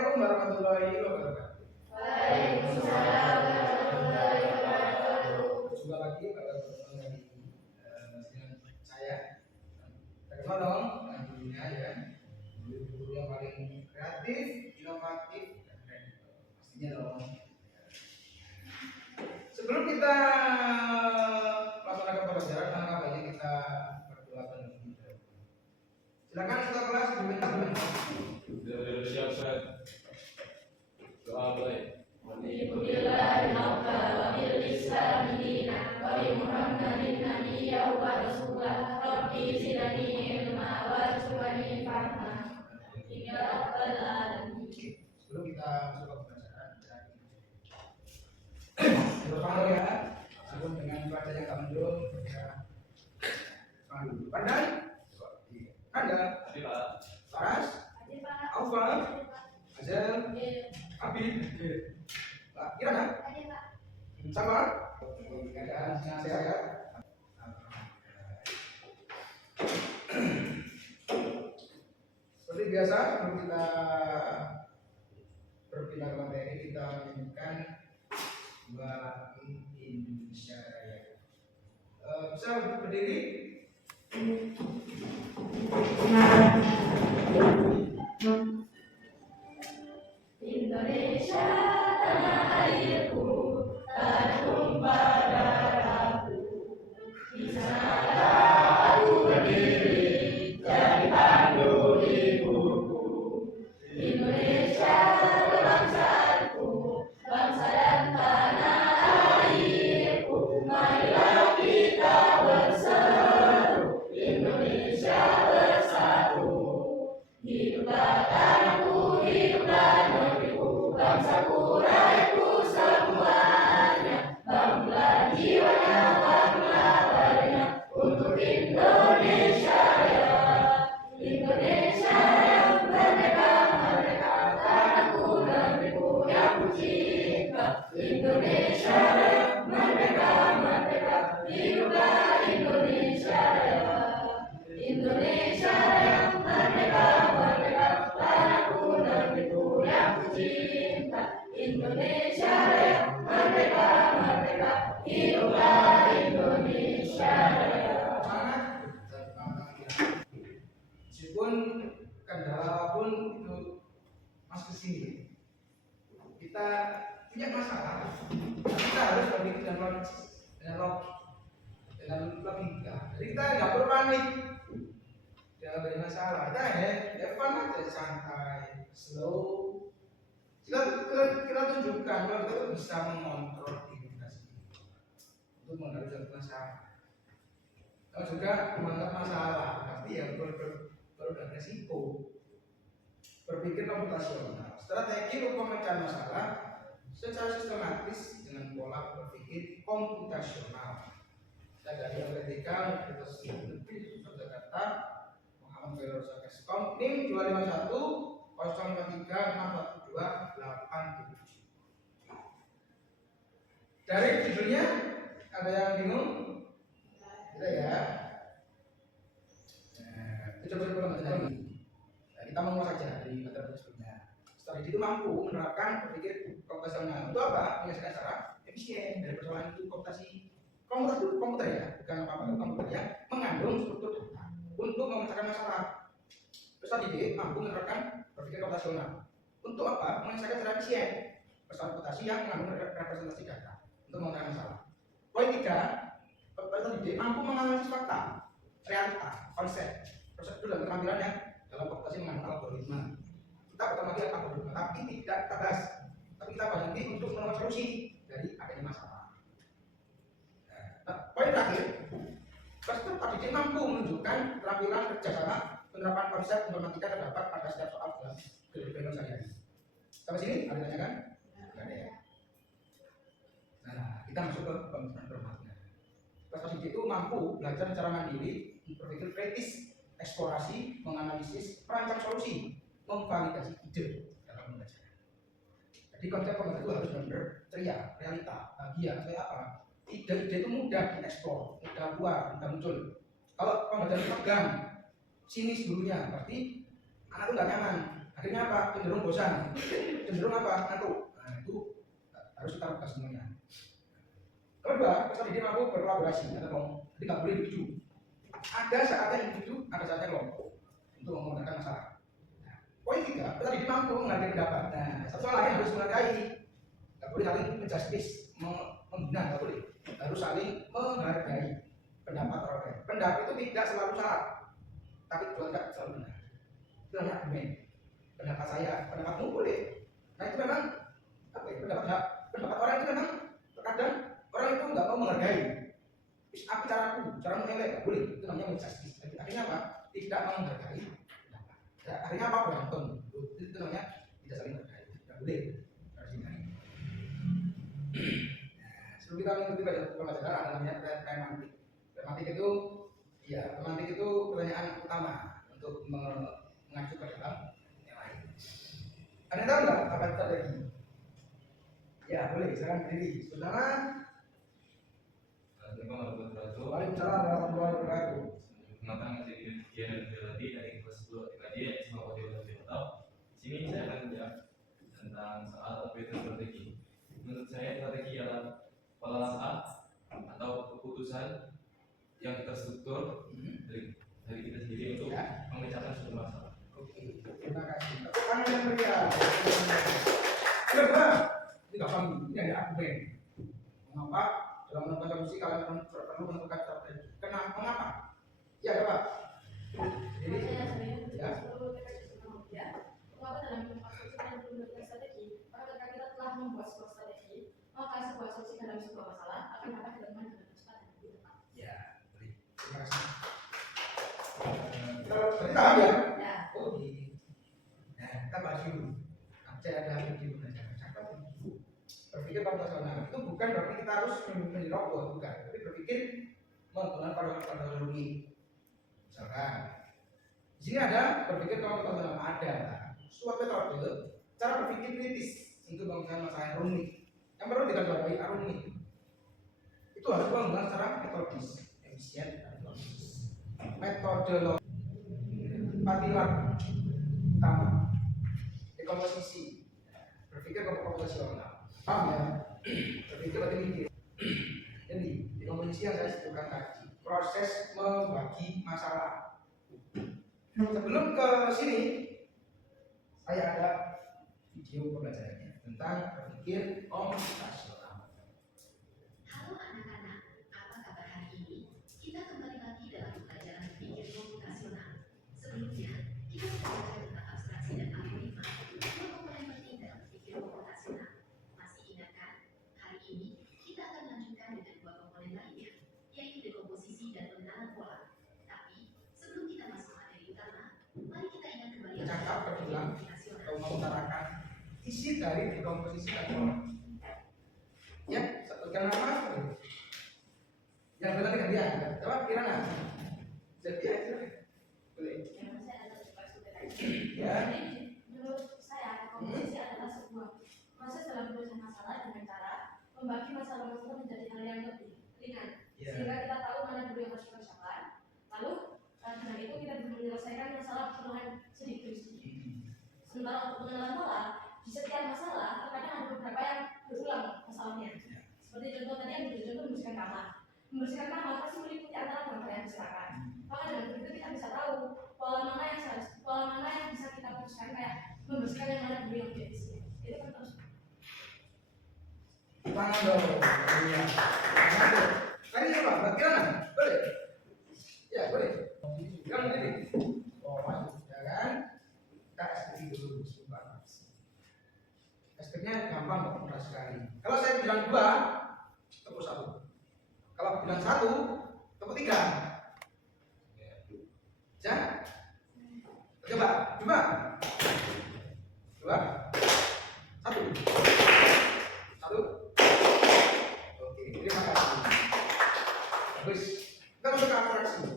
Assalamualaikum warahmatullahi wabarakatuh. Waalaikumsalam warahmatullahi wabarakatuh. Jumpa lagi pada pertemuan kali ini dengan saya. Bagaimana dong? Tentunya ya, guru yang paling kreatif, inovatif, dan kredibel. Pastinya dong. Sebelum kita melaksanakan pembelajaran, langkah baiknya kita berdoa terlebih dahulu. Silakan kita kelas sebelumnya. Siap, Ustaz. Doa baik. Billahi haqqa wa bil islami dina wa bi Muhammadin nabiyya wa rasulah rabbi zidni ilma warzuqni fahma ya rabbal alamin. Sebelum kita masuk ke pembelajaran, berpantau ya, sebelum dengan baca yang tak mendung, ya. Pandai? Anda? Tadi Pak. Paras? Aufal? Azel? Habib? Pak, Kirana? Sabar? Keadaan sehat? Seperti biasa, sebelum kita berpindah ke materi, kita menyebutkan dua Indonesia Raya. Bisa berdiri? Indonesia tanah airku, tanah tumpah darahku. Di sana aku berdiri, jadi pandu ibuku. Indonesia kebangsaanku, bangsa dan tanah airku. Marilah kita berseru, Indonesia bersatu. Hiduplah tanahku, hiduplah negeriku, bangsaku, rakyatku semuanya. Bangunlah jiwanya, bangunlah badannya untuk Indonesia Raya. Indonesia yang merdeka, merdeka, tanahku, negeriku yang ku cinta. Indonesia yang merdeka, merdeka, hiduplah Indonesia Raya. Indonesia yang merdeka, merdeka, tanahku, negeriku yang ku cinta. Indonesia yang merdeka, merdeka, hiduplah Indonesia Raya. Meskipun kendala pun itu masuk ke sini, kita punya masalah, kita harus berpikir dengan logika. Jadi kita nggak perlu panik dalam banyak masalah. Kita have fun aja, santai, slow. Kita tunjukkan kalau kita bisa mengontrol diri kita sendiri untuk menghadapi suatu masalah. Kalau juga menganggap masalah, pasti ya perlu ada resiko. Berpikir komputasional, strategi untuk pemecahan masalah secara sistematis dengan pola berpikir komputasional. Saya dari Vertikal Universitas Negeri Yogyakarta, Muhammad Khairul Sakeskom, NIM 251 043 642 87. Dari judulnya ada yang bingung? Tidak ya? Kita coba lagi. Kita mau saja dari materi sebelumnya. Strategi itu mampu menerapkan berpikir komputasional. Untuk apa? Menyelesaikan secara efisien dari persoalan itu komputer ya, bukan apa-apa, komputer ya, mengandung struktur data untuk memecahkan masalah. Strategi mampu menerapkan berpikir komputasional. Untuk apa? Menyelesaikan secara efisien persoalan komputasi yang mengandung representasi data untuk memecahkan masalah. Poin 3, strategi mampu menganalisis fakta, realita, konsep, prosedur dan keterampilan yang dalam komputasi mengandung algoritma. Kita pertama kali algoritma, tapi tidak kita bahas, tapi kita bahas nanti untuk menemukan solusi dari adanya masalah. Poin terakhir, strategi mampu menunjukkan keterampilan kerjasama penerapan konsep informatika terdapat pada setiap soal dalam kehidupan sehari-hari. Sampai sini ada tanya kan? Tidak ada ya. Nah, kita masuk ke pembahasan berikutnya. Strategi itu mampu belajar secara mandiri, berpikir kritis, eksplorasi, menganalisis, merancang solusi, memvalidasi ide dalam pembelajaran. Jadi konsep pembelajaran itu harus benar-benar ceria, realita, bahagia, kayak apa? Ide itu mudah dieksplor, mudah keluar, mudah muncul. Kalau pembelajaran tegang, sinis dulunya, berarti anak itu nggak nyaman. Akhirnya apa? Cenderung bosan, cenderung apa? Ngantuk. Nah, itu harus kita lakukan semuanya. Kedua, peserta didik mampu berkolaborasi atau kelompok. Jadi nggak boleh individu. Ada saatnya individu, ada saatnya kelompok untuk memenangkan masalah. Nah, poin tiga, peserta didik mampu menghargai pendapat. Nah, satu sama lain harus menghargai. Nggak boleh saling menjustice, menghina, nggak boleh. Harus saling menghargai pendapat orang lain. Pendapat itu tidak selalu salah, tapi juga tidak selalu benar. Itu namanya argumen. Pendapat saya, pendapatmu boleh. Nah itu memang apa ya? Pendapat orang itu memang terkadang orang itu nggak mau menghargai. Aku caramu elek, nggak boleh. Itu namanya menjustice. Akhirnya apa? Tidak menghargai pendapat. Ya, akhirnya apa? Berantem. Itu namanya tidak saling menghargai. Nggak boleh. Harus dihindari. Sebelum kita mengikuti pelajaran ada namanya tematik. Tematik itu pertanyaan utama untuk mengacu ke dalam yang lain. Anda tahu nggak apa yang terjadi? Ya boleh, silakan berdiri. Saudara. Waalaikumsalam warahmatullahi wabarakatuh. Perkenalkan saya Dian Belati dari kelas 10 TKJ SMA Kota Batam. Sini saya akan menjawab tentang soal apa itu strategi. Menurut saya strategi adalah pola langkah atau keputusan yang terstruktur dari kita sendiri untuk memecahkan suatu masalah. Oke, terima kasih. Tepuk tangan yang meriah. Kedua, ini nggak paham. Ini ada argumen. Mengapa dalam menentukan solusi kalian perlu menentukan strategi? Kenapa? Mengapa? Ya, Pak. Jadi, ya. Mengapa dalam solusi kalian perlu menentukan strategi? Maka ketika kita telah membuat sebuah strategi, maka sebuah solusi dalam sebuah masalah akan dapat dilakukan dengan cepat dan lebih tepat. Ya, baik. Terima kasih. Berarti paham ya? Ya. Oh, gitu. Nah, kita bahas dulu. Saya ada video belajar cakap. Berpikir konvensional itu bukan berarti kita harus menjadi robot, bukan. Tapi berpikir menggunakan pada logik. Misalkan, di sini ada berpikir konvensional, ada suatu metode cara berpikir kritis untuk mengusahakan masalah yang rumit. Yang perlu diketahui rumit itu harus menggunakan secara metodis, efisien dan logis. Metode patilan utama dekomposisi, berpikir komposisional. Paham ya? Berpikir berarti mikir. Jadi dekomposisi yang saya sebutkan tadi, proses membagi masalah. Sebelum ke sini, saya ada video pembelajarannya tentang berpikir komputasional. Halo anak-anak, apa kabar hari ini? Kita kembali lagi dalam pelajaran berpikir komputasional. Sebelumnya, kita belajar tentang abstraksi dan algoritma, dua komponen penting dalam berpikir komputasional. Masih ingat kan? Hari ini, kita akan lanjutkan dengan dua komponen lainnya, yaitu dekomposisi dan pengenalan pola. Tapi, sebelum kita masuk materi utama, mari kita ingat kembali Cakap berulang komputasional. atau mengutarakan isi dari dekomposisi dan pola. Ya, sebutkan nama. Yang benar dengan dia. Coba Kirana. Jadi aja. Boleh. Ya. Menurut saya, komposisi adalah sebuah proses dalam penyelesaian masalah dengan cara membagi masalah-masalah menjadi hal yang lebih ringan, sehingga kita tahu mana dulu yang harus dikerjakan. Lalu dengan itu kita bisa menyelesaikan masalah perlahan sedikit demi sedikit. Sementara untuk pengenalan pola, di setiap masalah terkadang ada beberapa yang berulang masalahnya. Seperti contoh tadi yang contoh membersihkan kamar. Membersihkan kamar pasti meliputi antara beberapa yang berserakan. Maka dengan begitu kita bisa tahu pola mana yang bisa kita putuskan, kayak membersihkan yang mana dulu yang lebih efisien. Itu kan terus. Tangan dong. Iya. Tadi apa? Bagaimana? Boleh? Ya, boleh. Bilang begini. Oh, masuk. Ya kan? Kita SPI dulu sebentar. SPI-nya gampang kok, mudah sekali. Kalau saya bilang 2, tepuk 1. Kalau bilang 1, tepuk 3. Ya? Coba, 2. 2. 1. 1. Oke, terima kasih. Bagus. Kita masuk ke abstraksi.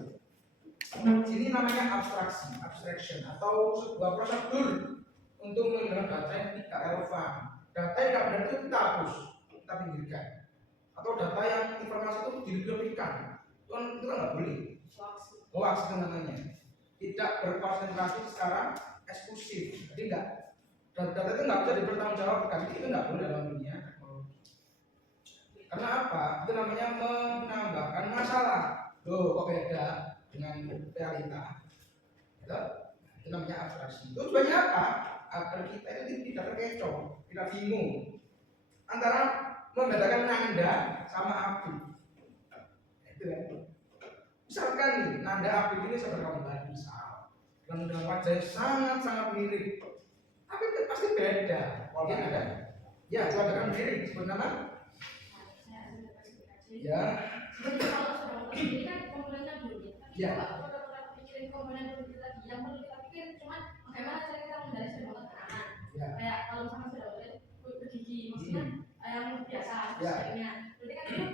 Sini namanya abstraction atau sebuah prosedur untuk menggunakan data yang tidak relevan. Data yang tidak benar itu kita hapus, kita pinggirkan. Atau data yang informasi itu dilebihkan, itu kan nggak boleh. Hoax itu namanya. Tidak berkonsentrasi secara eksklusif. Jadi data itu nggak bisa dipertanggungjawabkan. Itu nggak boleh dalam dunia teknologi. Karena apa? Itu namanya menambahkan masalah. Loh, kok beda dengan realita? Gitu? Itu namanya abstraksi. Tujuannya apa? Agar kita itu tidak terkecoh, tidak bingung antara membedakan nanda sama api. Itu ya. Misalkan nih, nanda api ini seperti kamu tadi, misal dengan wajah sangat mirip, tapi itu pasti beda. Mungkin ada, ya coba kan mirip, sebut nama. Ya. Kalau sudah ini kan komponennya dulu Ya. Kalau kita pikirin komponen dulu tadi, yang perlu kita pikirin cuma bagaimana cara kita menghindari sebuah keterangan. Ya. Kayak kalau misalnya sudah bergigi, maksudnya yang biasa, Ya. sebenarnya. Berarti kan itu,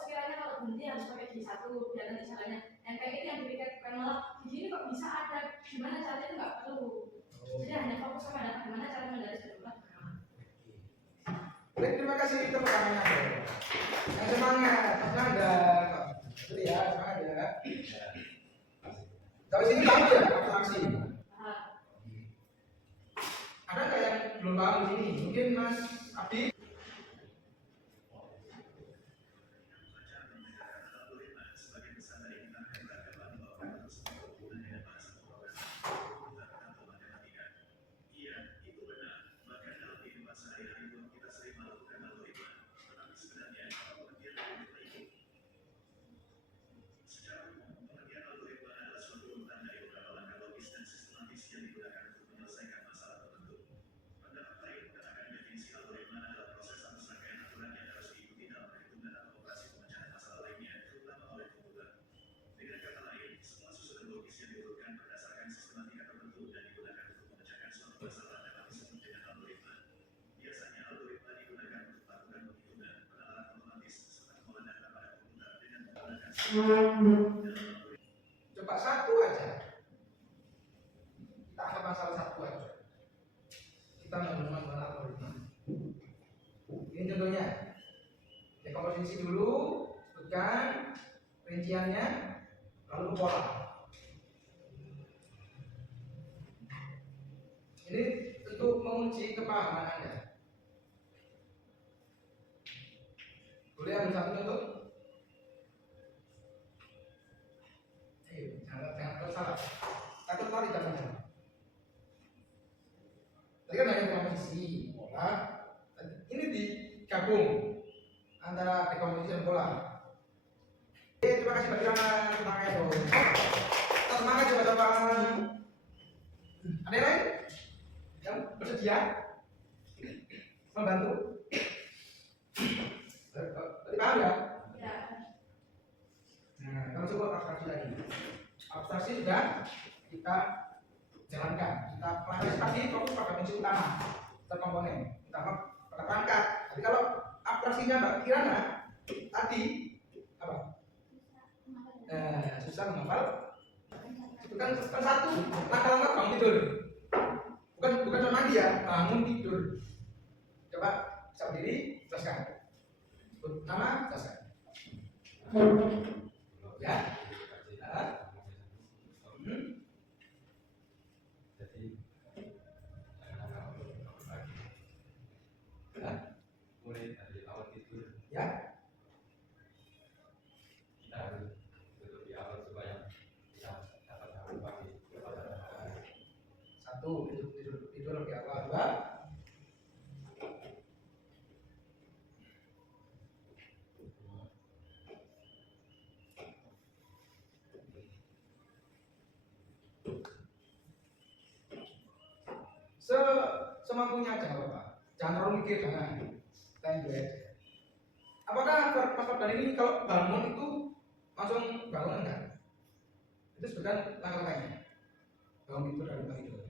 sekiranya kalau berhenti harus pakai gigi satu, biar nanti caranya. Yang kayak ini yang dipikirkan malah gigi ini kok bisa ada, gimana caranya itu nggak perlu. Jadi hanya fokus kepada bagaimana cara menghindari sebuah keterangan. Baik, terima kasih tepuk tangannya. Yang semangat, nanda. Itu ya, semangat ya. Tapi sini paham ya abstraksi. Ada nggak yang belum paham di sini? Mungkin Mas Abdi. Coba satu aja. Kita anggap masalah satu aja. Kita menggunakan algoritma. Ini contohnya. Dekomposisi dulu, sebutkan rinciannya, lalu ke pola. Ini untuk menguji kepahaman Anda. Boleh ambil satu contoh? Jangan salah. Takut lari jangan. Tadi kan hanya komposisi pola. Ini digabung antara dekomposisi dan pola. Oke, terima kasih bagi tangannya dong. Semangat coba-coba. Ada yang lain yang bersedia membantu? Tadi paham ya? Ya. Nah, kalau coba abstraksi lagi. Abstraksi sudah kita jalankan. Kita pelajari tadi fokus pada fungsi utama terkomponen, utama pada perangkat. Jadi kalau abstraksinya Mbak Kirana tadi apa? Susah menghafal. Bukan satu langkah-langkah bangun tidur. Bukan cuma mandi ya, bangun tidur. Coba bisa berdiri, jelaskan. Sebut nama, jelaskan. Ya. Mulai dari awal tidur, Ya. kita harus tutup di awal supaya bisa dapat bangun pagi. Satu, tidur lebih awal. Dua, semampunya aja nggak apa-apa. Jangan terlalu mikir, jangan. Thank you aja. Apakah pas dari ini kalau bangun itu langsung bangun enggak? Itu sebutkan langkah-langkahnya. Bangun tidur dari tempat tidur.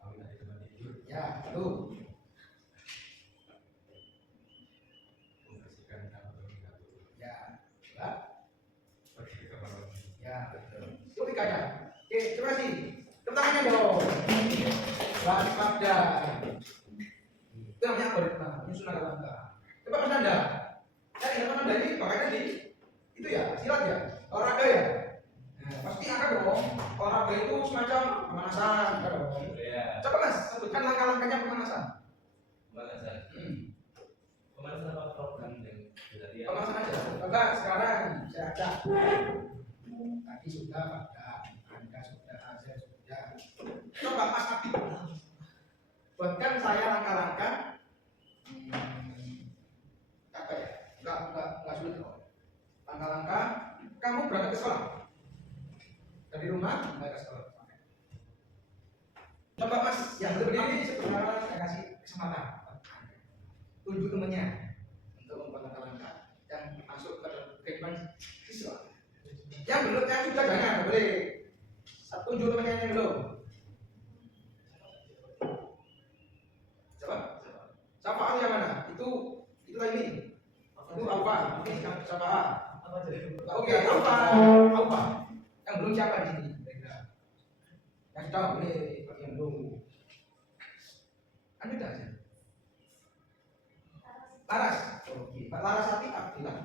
Bangun dari tempat tidur, Ya, itu. membersihkan kamar dulu. Ya, dua. Pergi ke kamar mandi. Ya, betul. Itu tiganya. Oke, terima kasih. Tepuk tangannya dong. Balik pada. Itu namanya algoritma, menyusun langkah-langkah. Coba Mas Nanda. Ingat Mas Nanda ini makanya di itu ya, silat ya, olahraga ya. Nah, pasti ada dong. Olahraga itu semacam pemanasan, ada dong. Ya, Coba Mas, sebutkan langkah-langkahnya pemanasan. pemanasan. Pemanasan apa program yang berarti ya? Pemanasan aja. Coba sekarang saya ajak. Tadi sudah pada, Anda sudah, saya sudah. Coba Mas Abi, buatkan saya langkah-langkah. Apa ya? Enggak sulit kok. Langkah-langkah kamu berangkat ke sekolah. Dari rumah berangkat ke sekolah. Coba Mas yang berdiri sebenarnya saya kasih kesempatan. Tunjuk temannya untuk membuat langkah-langkah yang masuk ke kehidupan siswa. Yang belum saya sudah jangan boleh. Tunjuk temannya yang belum. Coba. Siapa yang mana? Itu tadi. Itu apa? Ini siapa? Oke, apa? Yang belum siapa di sini? Yang tahu boleh yang belum. Anda tidak aja. Laras. Oke, Pak Larasati Abdillah.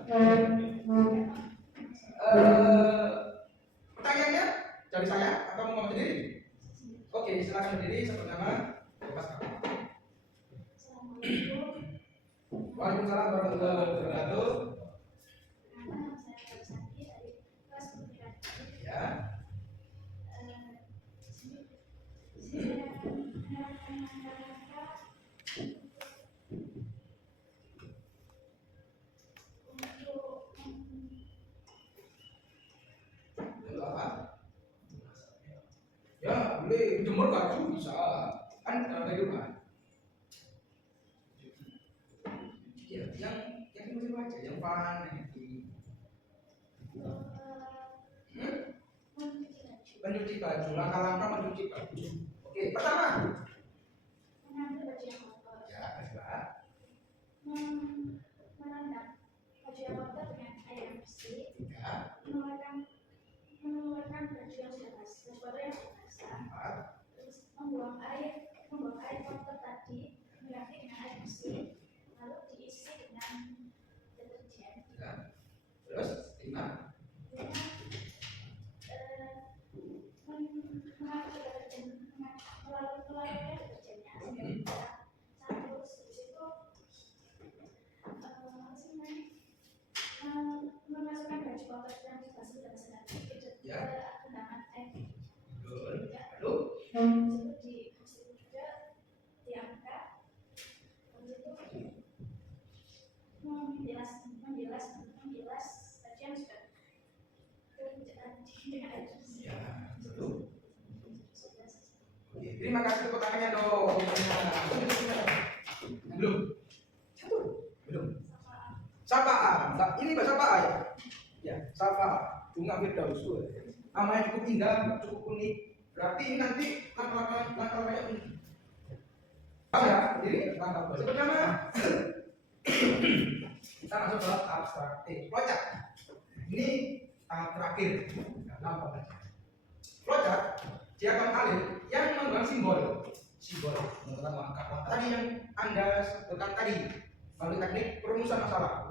Pertanyaannya dari saya atau mau sendiri? Oke, silakan berdiri sebut nama. Bebas. Waalaikumsalam warahmatullahi wabarakatuh. Ya. Untuk apa? Ya, boleh jemur baju bisa. Kan dari rumah. Ya, yang musim aja, yang panen. Mencuci baju, langkah-langkah mencuci baju. Oke, pertama. Mengambil baju yang kotor. Ya, kedua. Merendam baju yang kotor dengan air yang bersih. Tiga. Mengeluarkan baju yang sudah basah, baju yang sudah basah. Empat. Terus membuang air kotor tadi, mengganti dengan air bersih, lalu diisi dengan deterjen. Ya. Terus lima. Mengatur deterjen, melalui deterjennya sampai satu, habis itu memasukkan baju kotor yang dibasuh dan sedang ke genangan air. Betul. Lalu. Habis itu juga diangkat, habis itu membilas baju yang sudah dengan air bersih. Ya, betul. Oke, terima kasih tepuk tangannya dong. Belum. Satu. Belum. Sapaan. Ini bahasa apa ya? Ya, Safa Bunga Firdaus. Namanya cukup indah, cukup unik. Berarti ini nanti langkah-langkah kayak ini. Ya, jadi langkah pertama. Kita masuk ke abstraktif. Flowchart. Ini tahap terakhir. Nampak aja. Flowchart diagram alif yang menggunakan simbol menggunakan langkah tadi yang Anda sebutkan tadi melalui teknik perumusan masalah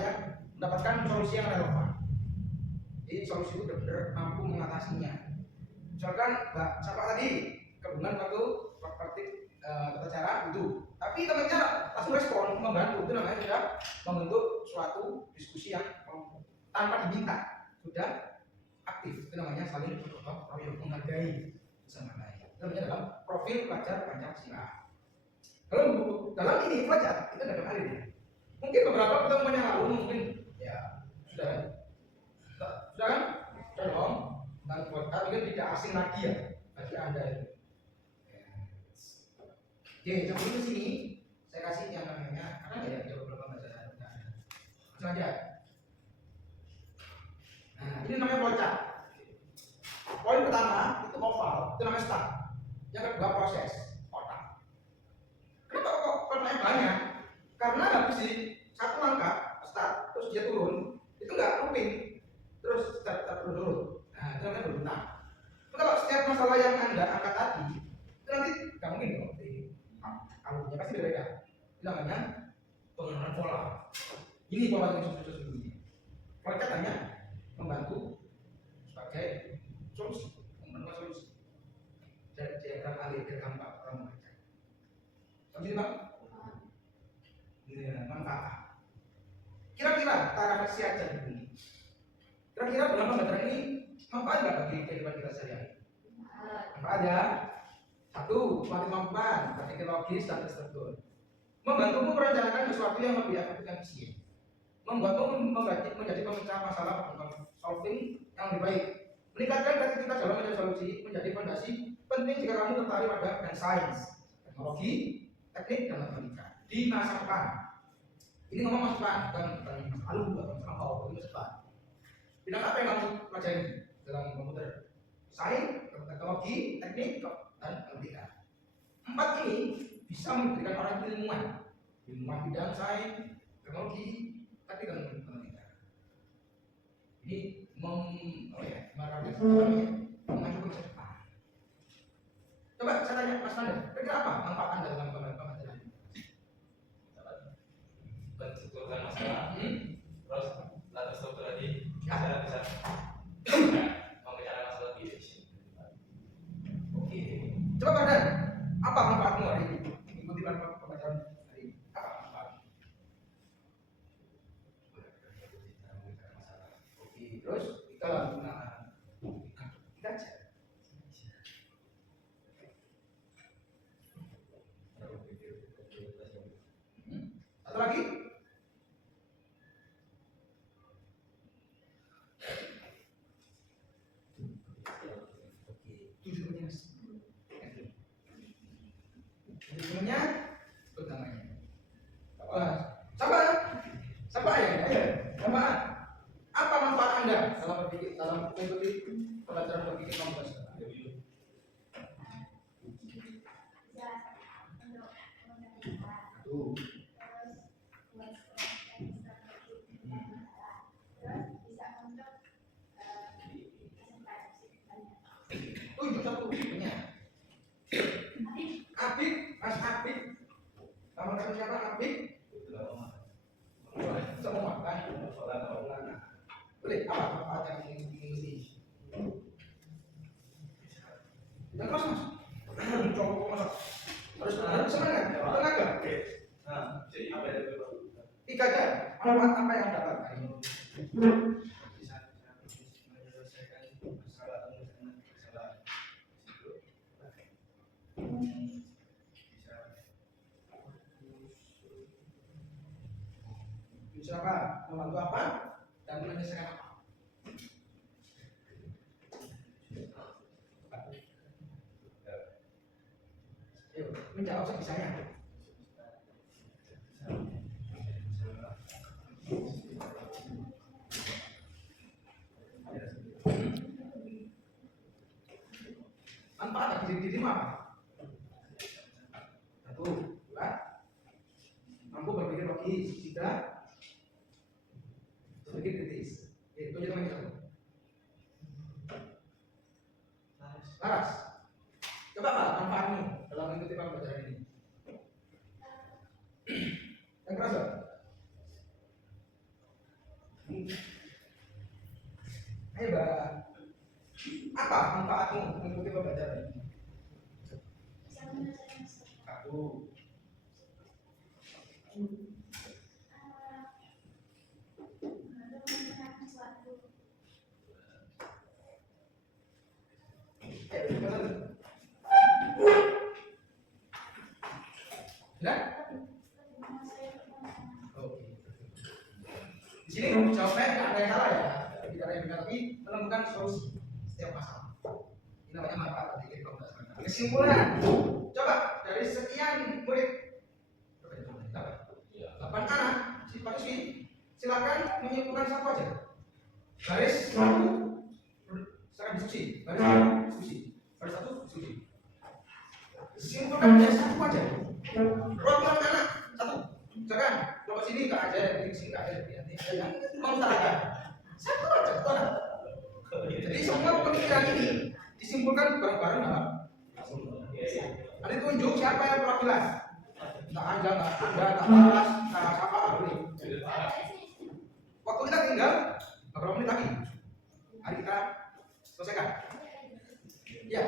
yang mendapatkan solusi yang relevan. Jadi solusi itu benar-benar mampu mengatasinya. Misalkan siapa tadi kebungan waktu praktik tata cara itu, tapi temannya langsung respon membantu, itu namanya sudah membentuk suatu diskusi yang tanpa diminta, sudah aktif, itu namanya saling bergotong royong, menghargai bersama lain. Itu namanya dalam profil pelajar Pancasila. Kalau dalam ini pelajar itu ada kali ini. Mungkin beberapa pertemuan yang lalu mungkin ya sudah kan? Sudah dong. Dan kami kan tidak asing lagi ya bagi Anda itu. Oke, sebelum ke sini saya kasih yang namanya karena ya ada beberapa bahasa saja. Nah, ini namanya flowchart. Poin pertama itu oval, itu namanya start. Yang kedua proses, kotak. Kenapa kok kotaknya banyak? Karena habis di satu langkah start terus dia turun, itu enggak looping. Terus start turun. Nah, itu namanya berulang. Kalau setiap masalah yang Anda angkat tadi, itu nanti nggak mungkin dong. Alurnya pasti berbeda. Itu namanya pengenalan pola. Ini pola yang sesungguhnya. Flowchart hanya membantu sebagai solusi, menemukan solusi. Dan diagram alih biar gampang orang membaca. Solusi bang? Ini manfaat. Kira-kira kita refleksi aja di sini. Kira-kira dalam pembelajaran ini manfaat nggak bagi kehidupan kita sehari-hari? Manfaat ya. Satu, melatih kemampuan berpikir logis dan terstruktur. Membantumu merencanakan sesuatu yang lebih efektif dan efisien. Membuatmu menjadi pemecah masalah problem solving yang lebih baik. Meningkatkan kreativitas dalam mencari solusi menjadi fondasi penting jika kamu tertarik pada dan sains, teknologi, teknik, dan matematika di masa depan. Ini ngomong masa depan, bukan lalu, bukan lampau, tapi masa depan. Bidang apa yang kamu pelajari dalam komputer? Sains, teknologi, teknik, dan matematika. Empat ini bisa memberikan orang ilmuwan bidang sains, teknologi, teknik, dan matematika. Ini mengacu ke masa depan. Coba saya tanya Mas Nanda, kira-kira apa manfaat Anda dalam pembelajaran ini? Menstrukturkan masalah, terus latih struktur tadi, Ya. saya bisa membicarakan masalah lebih efisien. Oke. Coba Pak Dan, apa manfaatmu hari ini? Ikuti pembelajaran hari ini. Apa manfaatmu? Oke. Terus kita menggunakan kita aja. Satu lagi. Tujuannya utamanya. Siapa ya? Ayo, siapa? Apa manfaat Anda dalam mengikuti pelajaran berpikir komputer? Tuh. Tunjuk satu punya. Apik, Mas Apik. Nama kamu siapa Apik? Semua kan? Boleh, apa manfaat yang mengikuti? Yang mas. Coba mas. Terus semangat, tenaga. Nah, jadi apa itu? 3 jam. Manfaat apa yang dapat hari ini? Bisa menyelesaikan masalah. Bisa apa? Membantu apa? Dan menyelesaikan apa? Ayo, menjawab sebisanya. Manfaat bagi diri apa? Satu, dua, mampu berpikir logis. 3, berpikir kritis. Itu aja namanya satu. Laras, coba apa manfaatmu dalam mengikuti pembelajaran ini? Yang keras Pak? Ayo Mbak, apa manfaatmu mengikuti pembelajaran ini? Satu. Sudah? Oke. Di sini jawabnya tidak ada yang salah ya, tidak ada yang benar, tapi menemukan solusi setiap masalah. Ini namanya manfaat dari pembelajaran. Kesimpulan, coba dari sekian murid, 8 anak, siswi, silakan menyimpulkan satu aja. Baris 1, silakan diskusi. Baris 1, diskusi. Baris 1, diskusi. Simpulkan dari satu aja. Perwakilan anak 1, silakan. Kalau sini nggak ada, di sini nggak ada, ada yang mengutarakan. Satu aja, satu anak. Jadi semua pemikiran ini disimpulkan bareng-bareng dalam. Nanti tunjuk siapa yang perwakilan. Nggak Anda, nggak Laras, nggak siapa boleh. Waktu kita tinggal beberapa menit lagi. Mari kita selesaikan. Ya,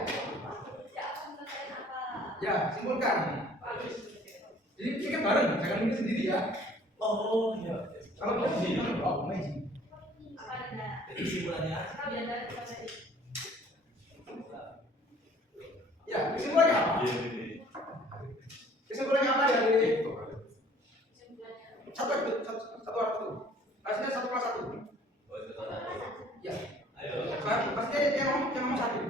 Ya, aku menyelesaikan apa? ya, simpulkan. Jadi pikir bareng, jangan mikir sendiri ya. Oh iya. Kalau mau sih, oh, amazing. Apa ada? Jadi kesimpulannya Apa ada kita tadi? Ya, kesimpulannya apa? iya, iya. Kesimpulannya apa dari Kesimpulannya. satu orang itu? Pastinya satu kelas satu. Oh, itu tadi. Ya, Ayo. pastinya yang ngomong satu.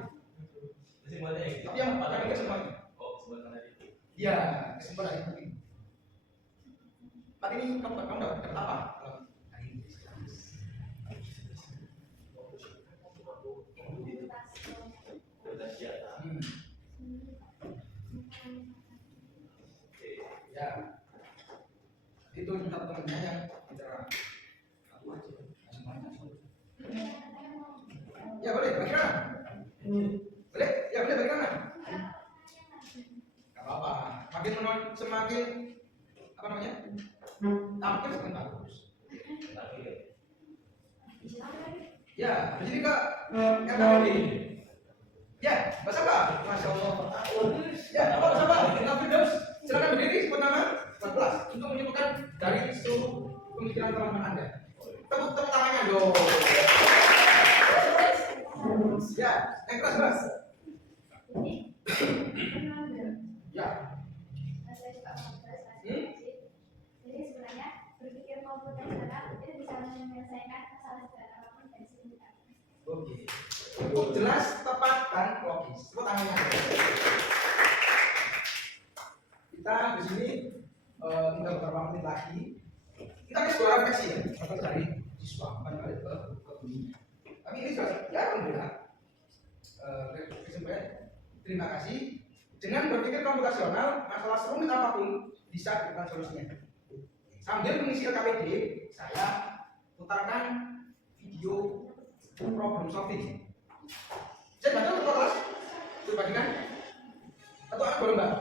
Kesimpulannya yang Tapi yang mikir semuanya. Oh, kesimpulan tadi. Ya, kesimpulan itu. Tapi ini kamu dapat apa? Udah siap. Hmm. Ya, itu satu temennya yang bicara aku aja, semuanya. Ya boleh, bagaimana? Boleh, ya boleh bagaimana? Gak apa-apa, semakin apa namanya? Tampil semakin bagus. Ya, di sini kak, RKPD. Ya, bahasa apa? Masya Allah. Ya, apa bahasa apa? Kita Firdaus, silakan berdiri sebut nama 14 untuk menyebutkan dari seluruh pemikiran teman-teman Anda. Tepuk tangannya dong. Ya, yang keras mas. Ya. Saya juga mau jelaskan. Jadi sebenarnya berpikir komputasional itu bisa menyelesaikan masalah berat apapun dari segi kita. Oke. Cukup jelas, tepat dan logis. Tepuk tangannya. Kita di sini tinggal beberapa menit lagi. Kita ke sebuah refleksi ya, atau dari siswa kembali ke dunia. Tapi ini sudah ya alhamdulillah. Kesimpulan. Terima kasih. Dengan berpikir komputasional, masalah serumit apapun bisa ditemukan solusinya. Sambil mengisi LKPD, saya putarkan video problem solving. Saya baca untuk kelas, coba bagikan. Atau aku boleh mbak?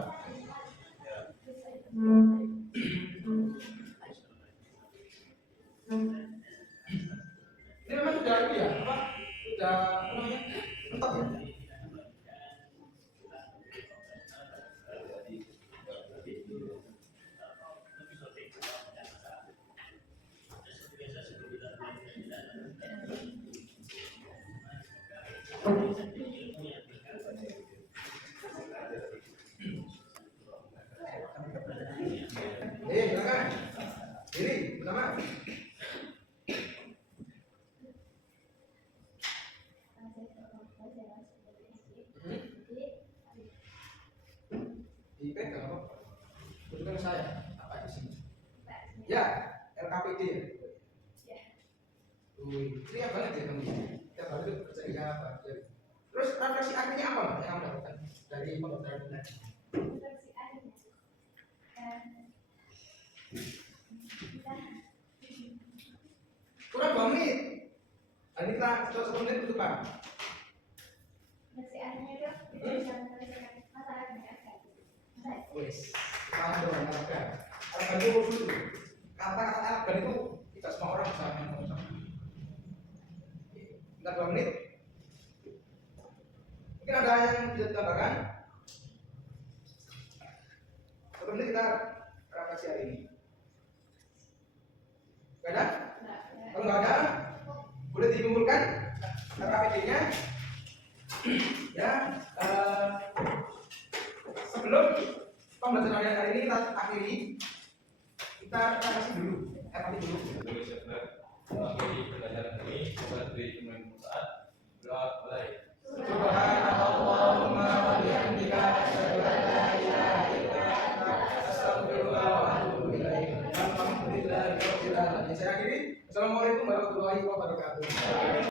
Ini memang sudah itu ya, apa? Sudah apa namanya? Lengkap ya? Silakan. Diri, pertama. Dipegang apa? Tunjukkan saya apa di sini. Ya, LKPD ya. Teriak banget ya kamu. Tiap hari itu kerja apa? Terus refleksi akhirnya apa Mbak, yang kamu dapatkan dari pembelajaran ini? Refleksi akhirnya. Kurang 2 menit. Dan kita 1 menit tutupan. Refleksi akhirnya itu kita bisa menyelesaikan masalah dengan efektif. Wes, kita dong Alban. Alban itu dulu. Kata-kata Alban itu tidak semua orang bisa mengucapkan. Kita 2 menit. Mungkin ada yang bisa ditambahkan? 1 menit kita refleksi hari ini. Gak ada? Kalau nggak ada, boleh dikumpulkan KPD-nya. Ya, sebelum pembelajaran hari ini kita akhiri, kita kasih dulu, dulu. Jadi pelajaran ini buat diri bermanfaat. Doa mulai. Subhanallahumma wa bihamdika asyhadu an la ilaha illa anta astaghfiruka wa atubu ilaik. Alhamdulillahirabbil alamin. Saya akhiri. Assalamualaikum warahmatullahi wabarakatuh.